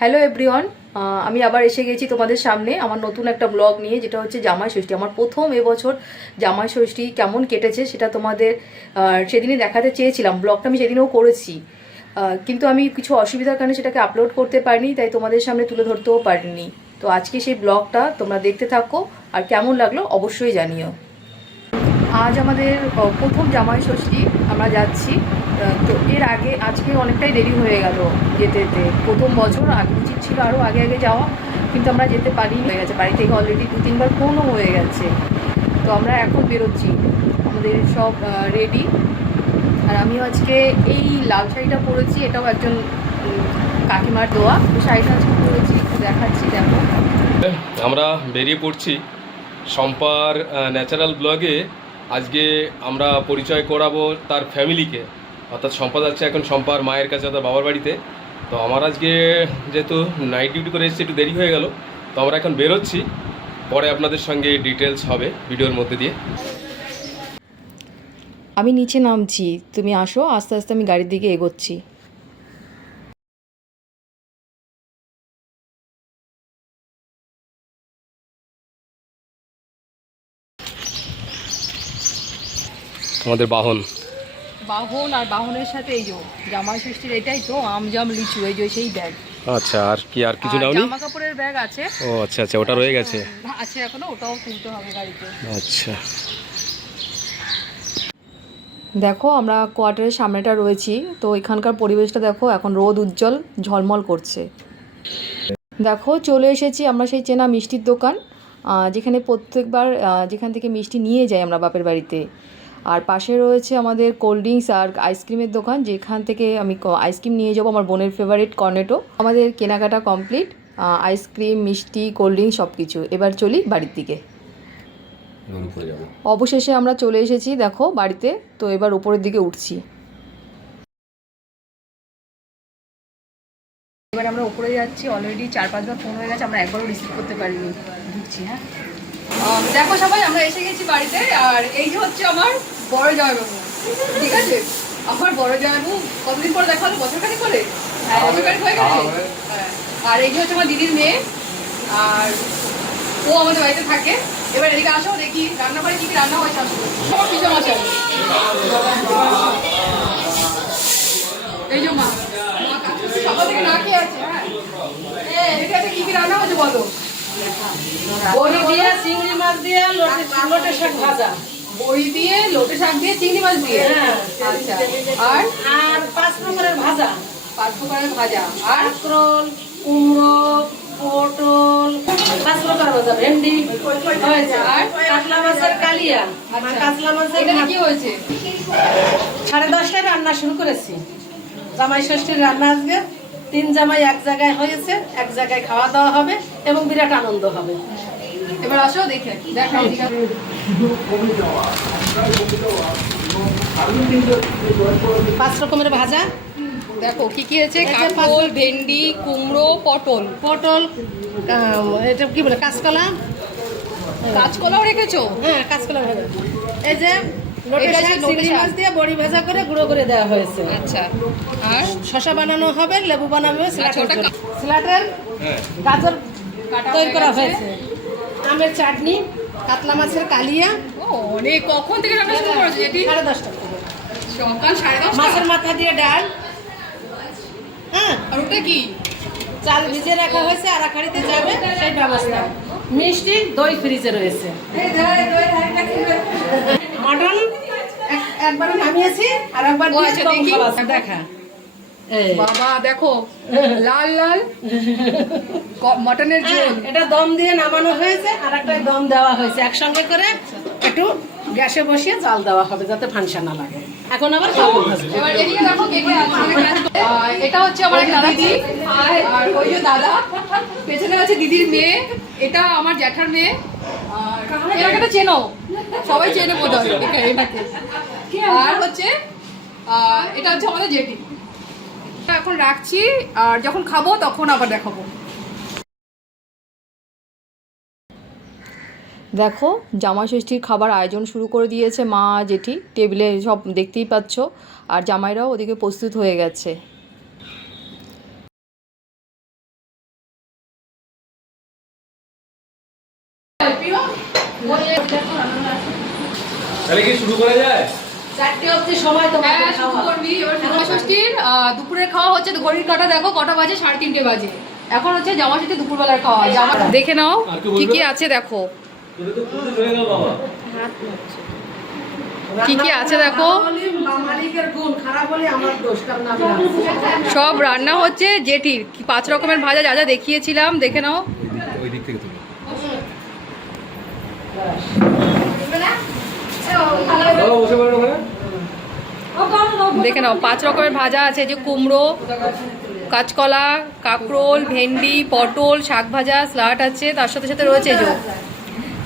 Hello everyone আমি আবার এসে গেছি তোমাদের সামনে আমার নতুন একটা ব্লগ নিয়ে, যেটা হচ্ছে জামাই ষষ্ঠী আমার প্রথম এবছর জামাই ষষ্ঠী কেমন কেটেছে সেটা তোমাদের সেদিনই দেখাতে চেয়েছিলাম। ব্লগটা আমি সেদিনও করেছি। কিন্তু আমি কিছু অসুবিধার কারণে সেটাকে আপলোড করতে পারিনি, তাই তোমাদের সামনে তুলে ধরতেও পারিনি। তো আজকে সেই ব্লগটা তোমরা দেখতে থাকো, আর কেমন লাগল অবশ্যই জানিও। আজ আমাদের প্রথম জামাই ষষ্ঠী আমরা যাচ্ছি। তো এর আগে, আজকে অনেকটাই দেরি হয়ে গেল যেতে যেতে। প্রথম বছর আগে উচিত ছিল আরও আগে আগে যাওয়া, কিন্তু আমরা যেতে পারিনি হয়ে গেছে। বাড়ি থেকে অলরেডি দু তিনবার ফোনও হয়ে গেছে। তো আমরা এখন বেরোচ্ছি। আমাদের সব রেডি আর আমিও আজকে এই লাল শাড়িটা পরেছি, এটাও একজন কাকিমার দোয়া। শাড়িটা আজকে পরেছি দেখাচ্ছি, দেখো। আমরা বেরিয়ে পড়ছি শম্পার ন্যাচারাল ব্লগে আজকে আমরা পরিচয় করাবো তার ফ্যামিলিকে অর্থাৎ শম্পা যাচ্ছে এখন শম্পার মায়ের কাছে অর্থাৎ বাবার বাড়িতে। তো আমার আজকে যেহেতু নাইট ডিউটি করে এসেছি একটু দেরি হয়ে গেল। তো আমরা এখন বেরোচ্ছি। পরে আপনাদের সঙ্গে ডিটেলস হবে ভিডিওর মধ্যে দিয়ে। আমি নিচে নামছি। তুমি আসো আস্তে আস্তে আমি গাড়ির দিকে এগোচ্ছি। আমাদের বাহন। বাহন আর বাহনের সাথে এই যে জামাই ষষ্ঠীর এটাই তো আম জাম লিচু এই যে সেই ব্যাগ আচ্ছা আর কি আর কিছু নাওনি? জামা কাপড়ের ব্যাগ আছে। ও আচ্ছা আচ্ছা ওটা রয়ে গেছে। আছে এখনও ওটাও তুলতে হবে গাড়িতে। আচ্ছা। দেখো আমরা কোয়ার্টারের সামনেটা রয়েছি তো এখানকার পরিবেশটা দেখো এখন রোদ উজ্জ্বল ঝলমল করছে। দেখো চলে এসেছি আমরা সেই চেনা মিষ্টির দোকান যেখানে প্রত্যেকবার যেখান থেকে মিষ্টি নিয়ে যাই আমরা বাপের বাড়িতে। আর পাশে রয়েছে আমাদের কোল্ড ড্রিঙ্কস আর আইসক্রিমের দোকান যেখান থেকে আমি আইসক্রিম নিয়ে যাব আমার বোনের ফেভারিট কর্নেটো আমাদের কেনাকাটা কমপ্লিট আইসক্রিম মিষ্টি কোল্ড ড্রিঙ্কস সব কিছু এবার চলি বাড়ির দিকে। অবশেষে আমরা চলে এসেছি দেখো বাড়িতে। তো এবার উপরের দিকে উঠছি। এবার আমরা উপরে যাচ্ছি অলরেডি চার পাঁচবার ফোন হয়ে গেছে আমরা একবারও রিসিভ করতে পারিনি। ঢুকছি হ্যাঁ? দেখো সবাই আমরা এসে গেছি বাড়িতে আর এই যে হচ্ছে আমার বড় জামাইবাবু ঠিক আছে? আমার বড় জামাইবাবু কতদিন পর দেখা হলো? বছর খানিক করে বছর খানিক হয়ে গেছে। আর এই যে হচ্ছে আমার দিদির মেয়ে আর ও আমাদের বাড়িতে থাকে। এবার এদিকে আসো দেখি রান্না করে কি কি রান্না হয় শাশুড়ি আমার পিছনে আসো এই যে মা সকাল থেকে না খেয়ে আছে হ্যাঁ। এদিকে আছে কি কি রান্না হয়েছে বলো? বড়ি দিয়ে চিংড়ি মাছ দিয়ে লোটে লোটে শাক ভাজা। বড়ি দিয়ে লোটে শাক দিয়ে চিংড়ি মাছ দিয়ে? হ্যাঁ। আচ্ছা। আর? আর পাঁচ রকমের ভাজা। পাঁচ প্রকারের ভাজা। আর? কাঁকরোল কুমড়ো পটল পাঁচ প্রকার ভাজা ভেন্ডি। হয়েছে। আর? কাতলা মাছের কালিয়া। আর কাতলা মাছের কি হয়েছে? সাড়ে দশটায় রান্না শুরু করেছি। জামাই ষষ্ঠীর রান্না আজকে। তিন জামাই এক জায়গায় হয়েছে এক জায়গায় খাওয়া দাওয়া হবে এবং বিরাট আনন্দ হবে। এবার আসো দেখে দেখা। পাঁচ রকমের ভাজা। দেখো কি কি যে কাঁকরোল ভেন্ডি কুমড়ো পটল। পটল এটা কি বলে? কাঁচকলা? কাঁচকলাও রেখেছো? হ্যাঁ কাঁচকলা ভাজা এই যে লোটে এটা শাক হচ্ছে চিংড়ি মাছ দিয়ে বড়ি ভাজা করে গুঁড়ো করে দেওয়া হয়েছে। আচ্ছা। আর? শশা বানানো হবে লেবু বানানো হবে আচ্ছা, স্লাটের হ্যাঁ। গাজর তৈরি করা হয়েছে। আমের চাটনি কাতলা মাছের কালিয়া। অনেক কখন থেকে রান্না শুরু করেছ এটি সাড়ে দশটা সকাল সাড়ে দশটা? মাছের মাথা দিয়ে ডাল। হ্যাঁ। আর ওটা কি? চাল ভিজে রাখা হয়েছে আর খাড়িতে যাবে সেই ব্যবস্থা। মিষ্টি দই ফ্রিজে রয়েছে। মটন একবার নামিয়েছি আর একবার আচ্ছা, দেখি। দেখা। বাবা দেখো লাল লাল মটনের হ্যাঁ, ঝোল। এটা দম দিয়ে নামানো হয়েছে আর একটা দম দেওয়া হয়েছে। একসঙ্গে করে একটু গ্যাসে বসিয়ে জাল দেওয়া হবে যাতে ফাংশন না লাগে। এখন আবার ভাজবো। এবার এদিকে দেখো কে কে এটা হচ্ছে আমার দিদি। আর ওই যে দাদা পেছনে আছে দিদির মেয়ে। এটা আমার জ্যাঠার মেয়ে। এনাকে তো চেনো। সবাই চেনে বোধ হয় আর হচ্ছে এটা হচ্ছে আমাদের জেঠি। এখন রাখছি, আর যখন খাব তখন আবার দেখাবো। দেখো জামাই ষষ্ঠীর খাবার আয়োজন শুরু করে দিয়েছে মা, জেঠি, টেবিলে সব দেখতেই পাচ্ছ। আর জামাইরাও ওদিকে প্রস্তুত হয়ে গেছে। তাহলে কি শুরু করা যায়? চারটে অবধি সময় তোমার হ্যাঁ শুরু করবি। এবার জামা ষষ্ঠীর আহ, দুপুরের খাওয়া হচ্ছে তো ঘড়ির কাটা দেখো কটা বাজে? সাড়ে তিনটে বাজে। এখন হচ্ছে জামা ষষ্ঠী দুপুরবেলার খাওয়া। জামা দেখে নাও কি কি আছে দেখো। তোদের তো পুজো হয়ে গেল বাবা। কি কি আছে দেখো? মালিকের গুণ খারাপ হলে আমার দোষ কারণ আমি রাঁধছি। সব রান্না হচ্ছে জেটির কি পাঁচ রকমের ভাজা যা যা দেখিয়েছিলাম দেখে নাও। ওই দিক থেকে দেখে নাও, পাঁচ রকমের ভাজা আছে, যে কুমড়ো, কাঁচকলা, কাঁকরোল, ভেন্ডি, পটল, শাক ভাজা, স্লাট আছে, তার সাথে সাথে রয়েছে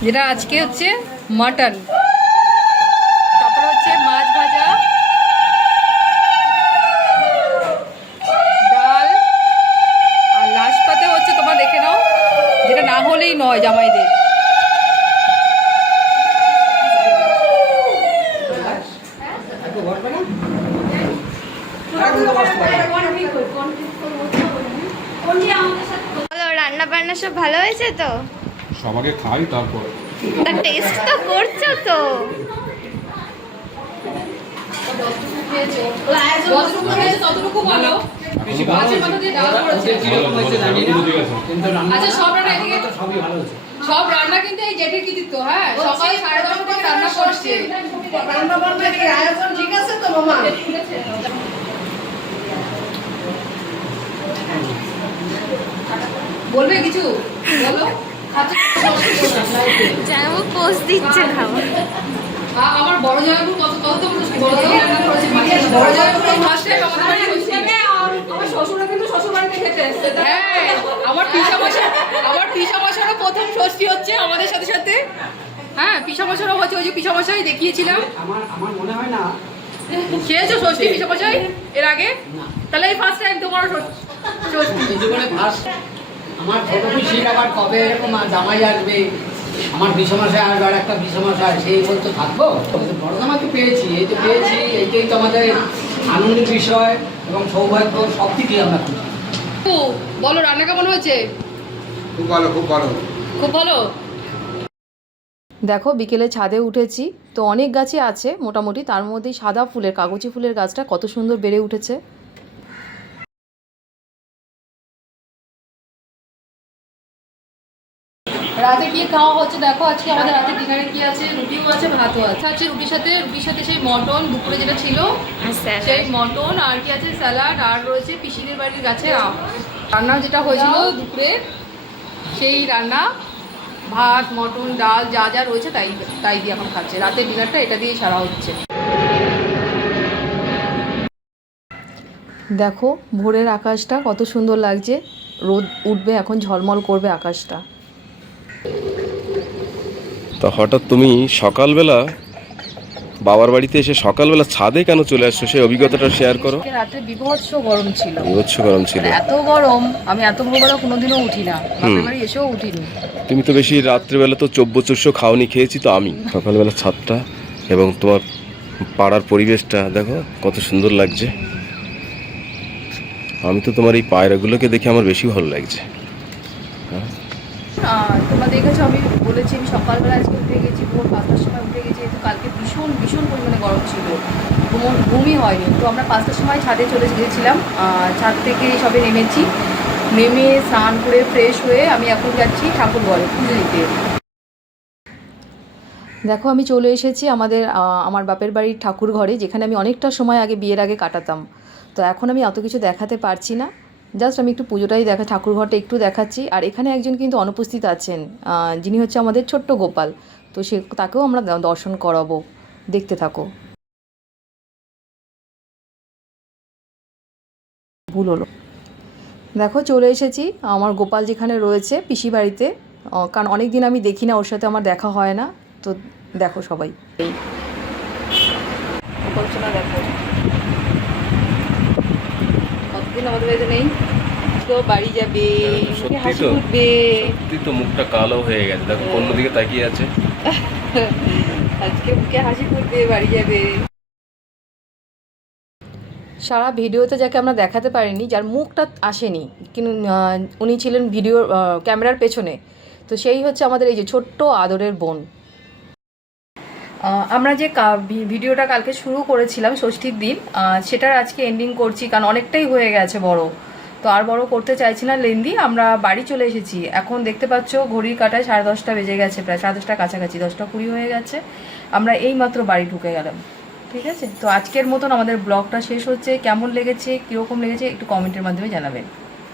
যেটা আজকে হচ্ছে মাটন। রান্না সব ভালো হয়েছে তো? সবাকে খাই তারপর। তার টেস্ট তো করছ তো। আচ্ছা সব রান্না এদিকে সব রান্না কিন্তু এই জেঠের কৃতিত্ব হ্যাঁ সাড়ে দশটা রান্না করছে। রান্না বান্না আয়োজন ঠিক আছে। তো মামা বলবে কিছু? বলো। পোস্ট দিচ্ছে খাবার আমার বড় জামাইবু কত কত বড় বড় করেছে বড় জামাইবু ফার্স্ট টাইম আমাদের বাড়ি ষষ্ঠী আমার শ্বশুরা কিন্তু শ্বশুর বাড়িতে খেতে এসছে। হ্যাঁ আমার পিসা মশা আমার পিসা মশারও প্রথম ষষ্ঠী হচ্ছে আমাদের সাথে সাথে। হ্যাঁ পিসা মশারও হচ্ছে ওই যে পিসা মশাই দেখিয়েছিলাম। আমার আমার মনে হয় না খেয়েছো ষষ্ঠী পিসা মশাই এর আগে? তাহলে এই ফার্স্ট টাইম তোমার ষষ্ঠী। ফার্স্ট আমার ছোট পিসির আবার কবে এরকম জামাই আসবে? আমার বিষমাশায় আসবে আর একটা বিষমাশায় সেই বলতে থাকব? বড় জামাকে পেয়েছি এই যে পেয়েছি এইটাই তো আমাদের আনন্দের বিষয় এবং সৌভাগ্য সব দিকেই আমরা খুশি। বলো রান্না কেমন হয়েছে? খুব ভালো খুব ভালো। খুব ভালো? দেখো বিকেলে ছাদে উঠেছি তো অনেক গাছই আছে মোটামুটি তার মধ্যেই সাদা ফুলের কাগজি ফুলের গাছটা কত সুন্দর বেড়ে উঠেছে। রাতে কি খাওয়া হচ্ছে দেখো আজকে আমাদের রাতে ডিনারে কি আছে? রুটিও আছে ভাতও আছে। আছে রুটির সাথে রুটির সাথে সেই মটন দুপুরে যেটা ছিল সেই মটন আর কি আছে? স্যালাড আর রয়েছে পিসিদের বাড়ির গাছে আম। রান্না যেটা হয়েছিল দুপুরে সেই রান্না ভাত মটন ডাল যা যা রয়েছে তাই তাই দিয়ে এখন খাচ্ছে। রাতে ডিনারটা এটা দিয়ে সারা হচ্ছে। দেখো ভোরের আকাশটা কত সুন্দর লাগছে। রোদ উঠবে এখন ঝলমল করবে আকাশটা। তা হঠাৎ তুমি সকালবেলা বাবার বাড়িতে এসে সকালবেলা ছাদে কেন চলে আসছো? সেই অভিজ্ঞতাটা শেয়ার করো। রাতে বিভৎস গরম ছিল। বিভৎস গরম ছিল। এত গরম আমি এত ভোরবেলা কোনোদিনও উঠি না। বাপের বাড়ি এসেও উঠিনি। তুমি তো বেশি রাত্রেবেলা তো চব্য চুষ্য খাওনি খেয়েছি তো আমি। সকালবেলা ছাদটা এবং তোমার পাড়ার পরিবেশটা দেখো কত সুন্দর লাগছে। আমি তো তোমার এই পায়রাগুলোকে দেখে আমার বেশি ভালো লাগছে। তোমরা দেখেছ আমি বলেছি, আমি সকালবেলা আজকে উঠে গেছি, ভোর পাঁচটার সময় উঠে গেছি তো কালকে ভীষণ ভীষণ পরিমাণে গরম ছিল। ঘুমো ঘুমই হয়নি। তো আমরা পাঁচটার সময় ছাদে চলে গিয়েছিলাম। ছাদ থেকে সবে নেমেছি। নেমে স্নান করে ফ্রেশ হয়ে আমি এখন যাচ্ছি ঠাকুর ঘরে পুজো দিতে। দেখো, আমি চলে এসেছি আমাদের আমার বাপের বাড়ির ঠাকুর ঘরে, যেখানে আমি অনেকটা সময় আগে, বিয়ের আগে কাটাতাম। তো এখন আমি অত কিছু দেখাতে পারছি না। জাস্ট আমি একটু পুজোটাই দেখা ঠাকুর ঘরটা একটু দেখাচ্ছি। আর এখানে একজন কিন্তু অনুপস্থিত আছেন যিনি হচ্ছে আমাদের ছোট্ট গোপাল। তো সে, তাকেও আমরা দর্শন করাবো। দেখতে থাকো। ভুল হলো। দেখো, চলে এসেছি আমার গোপাল যেখানে রয়েছে পিসি বাড়িতে। কারণ অনেক দিন আমি দেখি না, ওর সাথে আমার দেখা হয় না। তো দেখো সবাই। দেখো কতদিন আমাদের বাড়িতে নেই। তো বাড়ি যাবে হাসি তো। সত্যি তো মুখটা কালো হয়ে গেছে। দেখো অন্যদিকে তাকিয়ে আছে? আজকে মুখে হাসি ফুটবে বাড়ি যাবে। সারা ভিডিওতে যাকে আমরা দেখাতে পারিনি যার মুখটা আসেনি কিন্তু উনি ছিলেন ভিডিও ক্যামেরার পেছনে। তো সেই হচ্ছে আমাদের এই যে ছোট্ট আদরের বোন। আমরা যে ভিডিওটা কালকে শুরু করেছিলাম ষষ্ঠীর দিন সেটার আজকে এন্ডিং করছি, কারণ অনেকটাই হয়ে গেছে বড়। তো আর বড় করতে চাইছি না লেন্দি আমরা বাড়ি চলে এসেছি। এখন দেখতে পাচ্ছ ঘড়ির কাটায় সাড়ে দশটা বেজে গেছে, প্রায় সাড়ে দশটা কাছাকাছি, দশটা কুড়ি হয়ে গেছে। আমরা এই মাত্র বাড়ি ঢুকে গেলাম, ঠিক আছে? তো আজকের মতন আমাদের ব্লগটা শেষ হচ্ছে। কেমন লেগেছে, কীরকম লেগেছে, একটু কমেন্টের মাধ্যমে জানাবেন।